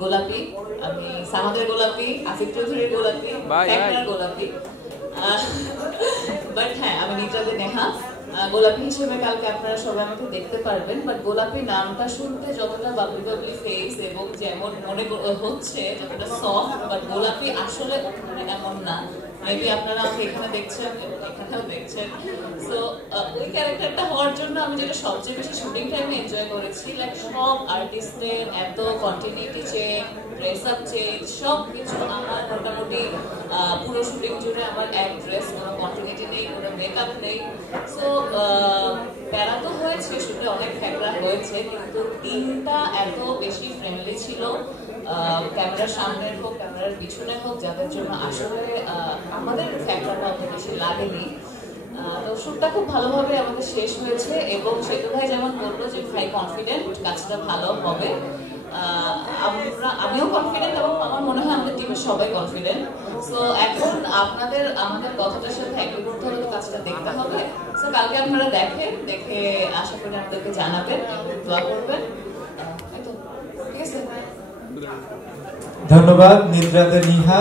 গোলাপি, আমি সামাদের গোলাপি, আসিফ চৌধুরীর গোলাপি, ফ্যাক্টর গোলাপি। বাট হ্যাঁ, আমি নিদ্রাতে নেহা গোলাপি হিসেবে কালকে আপনারা সবাই আমাকে দেখতে পারবেন। বাট গোলাপি নামটা শুনতে যতটা বাবলি বাবলি ফেস এবং যেমন মনে হচ্ছে যতটা সফট, বাট গোলাপি আসলে এমন না। মেবি আপনারা আমাকে এখানে দেখছেন এবং এখানেও দেখছেন। সো ওই ক্যারেক্টারটা হওয়ার জন্য আমি যেটা সবচেয়ে বেশি শুটিং টাইমে এনজয় করেছি, লাইক সব আর্টিস্টের এত continuity change, dress up change, সব কিছু আমার মোটামুটি পুরো শুটিং জুড়ে আমার এক ড্রেস, কোনো কন্টিনিউটি নেই, কোনো মেকআপ নেই। সো প্যারা তো হয়েছে, শুটে অনেক ফ্যাকরা হয়েছে, কিন্তু টিমটা এত বেশি ফ্রেন্ডলি ছিল, ক্যামেরার সামনের হোক ক্যামেরার পিছনে হোক, যাদের জন্য আসলে আমাদের ফ্যাক্টরটা অত বেশি লাগেনি। তো শ্যুটটা খুব ভালোভাবে আমাদের শেষ হয়েছে এবং সেতু ভাই যেমন বললো যে ভাই কনফিডেন্ট কাজটা ভালো হবে, আমিও কনফিডেন্ট এবং আমার মনে হয় আমাদের টিমের সবাই কনফিডেন্ট। সো এখন আমাদের কথাটার সাথে এগ্রি করতে হলে তো কাজটা দেখতে হবে। সো কালকে আপনারা দেখে আশা করি আমাদেরকে জানাবেন, দোয়া করবেন। ঠিক আছে, ধন্যবাদ নিদ্রাতে নিহা।